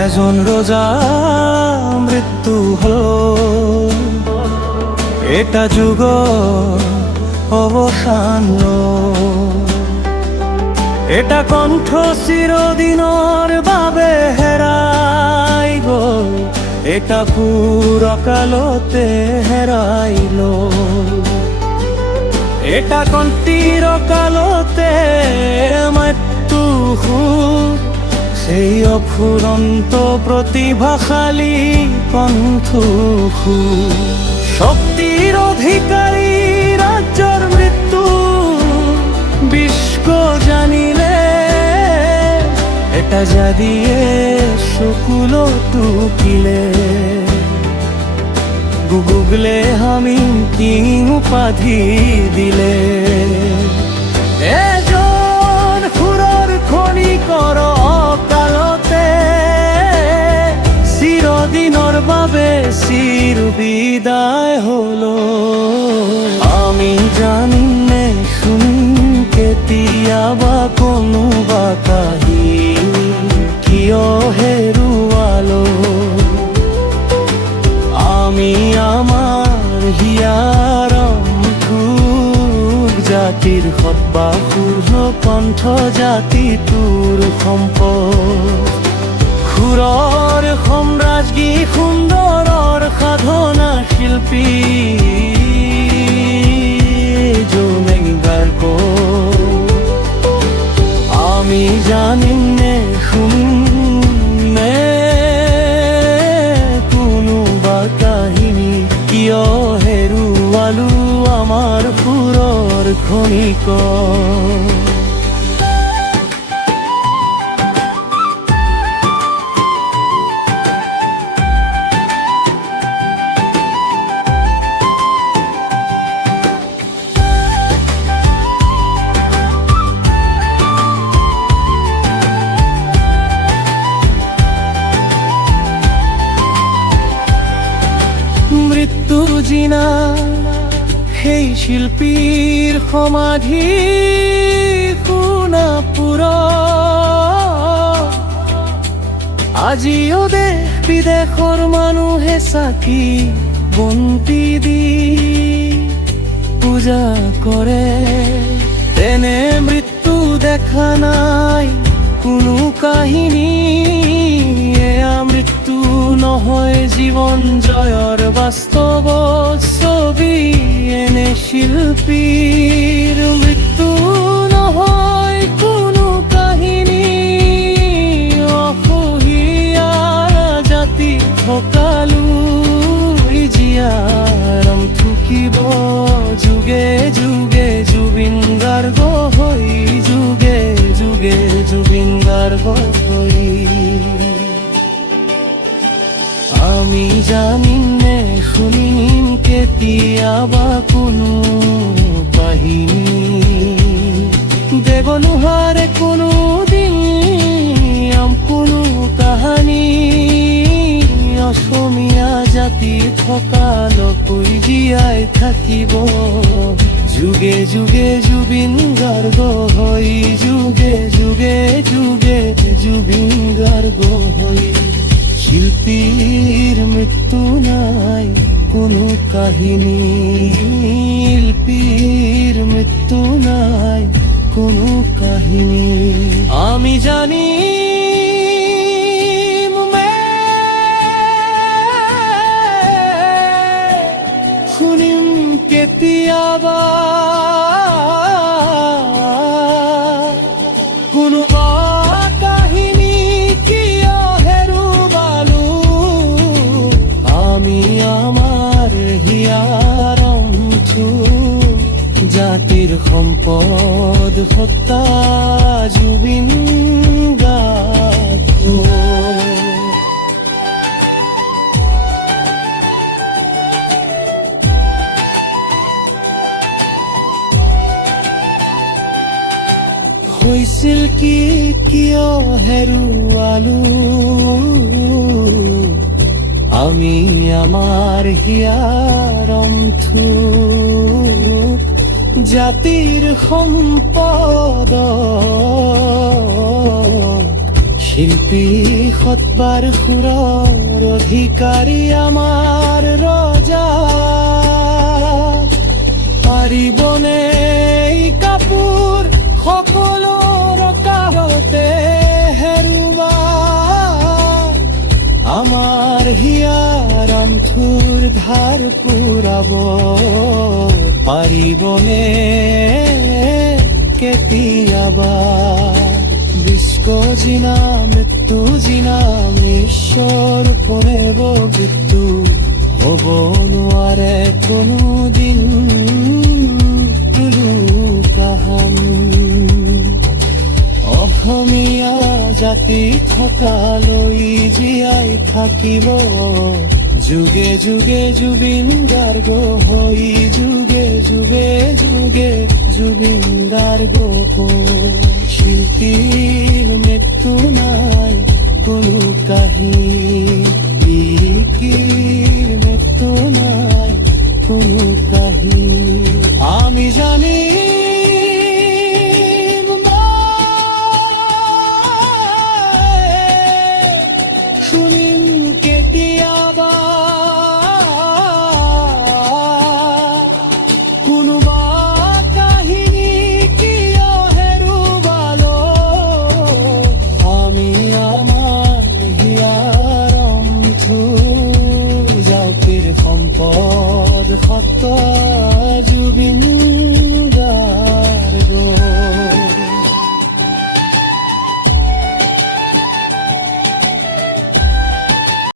এজন রোজা মৃত্যু হলো, এটা যুগ অবসান। এটা কণ্ঠ চিরদিনৰ বাবে হেৰাইব, এটা পুৰকালতে হেৰাইল। এটা কণ্ঠীৰ কালতে মৃত্যু সুখ, সেই অফুরন্ত প্রতিভাশালী কণ্ঠ সুখ। শক্তির অধিকারী রাজ্যর মৃত্যু বিশ্ব জানিলে, এটা যা দিয়ে শুকুল টুকিলে। গুগলে হামিম কিং উপাধি দিলে। এজন সুৰৰ খনিকৰ অকালতে চিরদিনৰ বাবে চির বিদায় হলো। আমি জানিম নে শুনিম কেতিয়াবা কোনোবা কাহিনী, কিয় হেৰুৱালো আমি আমাৰ হিয়াৰম থোক। জাতিৰ সৎবা শুদ্ধ কণ্ঠ জাতিটোৰ সম্পদ। সুৰৰ সম্ৰাজ্ঞী সুন্দৰৰ সাধনা শিল্পী জোমেঙ্গাৰ আমি জানিম নে শুনিম নে কোনোবা কাহিনী, কিয় হেৰুৱালো আমাৰ সুৰৰ খনিকৰ। মৃত্যু জিনা সেই শিল্পীৰ সমাধি সোণাপুৰ। আজিও দেশ বিদেশৰ মানুহে চাকি বন্তি দি পূজা কৰে। তেনে মৃত্যু দেখা নাই কোনো কাহিনী, এয়া মৃত্যু নহয় জীৱন জয়ৰ বাস্তৱ ছবি। এনে শিল্পীৰ মৃত্যু নহয় কোনো কাহিনী, অসহীয়া জাতি থকালো জীয়াৰাম থুকিব যুগে যুগে জুবিন গাৰ্গ হৈ, যুগে যুগে জুবিন গাৰ্গ হৈ। আমি জানিম নে শুনিম কেতিয়াবা কোনো কাহিনী, দেৱনোহাৰে কোনো দিন কোনো কাহানী। অসমীয়া জাতি থকালৈকৈ জীয়াই থাকিব যুগে যুগে জুবিন গাৰ্গ হৈ, যুগে যুগে যুগে জুবিন গাৰ্গ হৈ। শিল্পীর মৃত্যু নাই কোনো কাহিনী, শিল্পীর মৃত্যু নাই কোনো কাহিনী। আমি জানি শুনিম কেতিয়াবা কোনো কাহিনী, কিয় হেৰুৱালো আমি আমাৰ হিয়াৰম থোক। জাতিৰ সম্পদ সত্তা জুবিন গাৰ্গ। হৈছিল কি কিয় হেৰুৱালো আমি আমাৰ হিয়াৰম থোক। জাতিৰ সম্পদ শিল্পী সত্য বাৰখুৰৰ অধিকাৰী আমাৰ ৰজা পাৰিবনে এই কাপোৰ সকলোৰ কাষতে হেৰুৱাই আমাৰ হিয়াৰ আমঠুৰ ধাৰ পুৰাব পাৰিবনে কেতিয়াবা বিস্ক জিনা মৃত্যু জিনা ঈশ্বৰ পৰেব মৃত্যু হ'ব নোৱাৰে কোনোদিন কাহন অসমীয়া জাতি থকালৈ জীয়াই থাকিব যুগে যুগে জুবিন গাৰ্গ হৈ যুগে যুগে যুগে জুবিন গাৰ্গ শিল্পীৰ মৃত্যু নাই কোনো কাহিনীৰ মৃত্যু নাই কোনো কাহিনী আমি জানি শুনিম কেতিয়াবা কোনোবা কাহিনী কিয় হেৰুৱালো আমি আমাৰ হিয়াৰ অমঠুৰ জাতিৰ সম্পদ সত্য জুবিন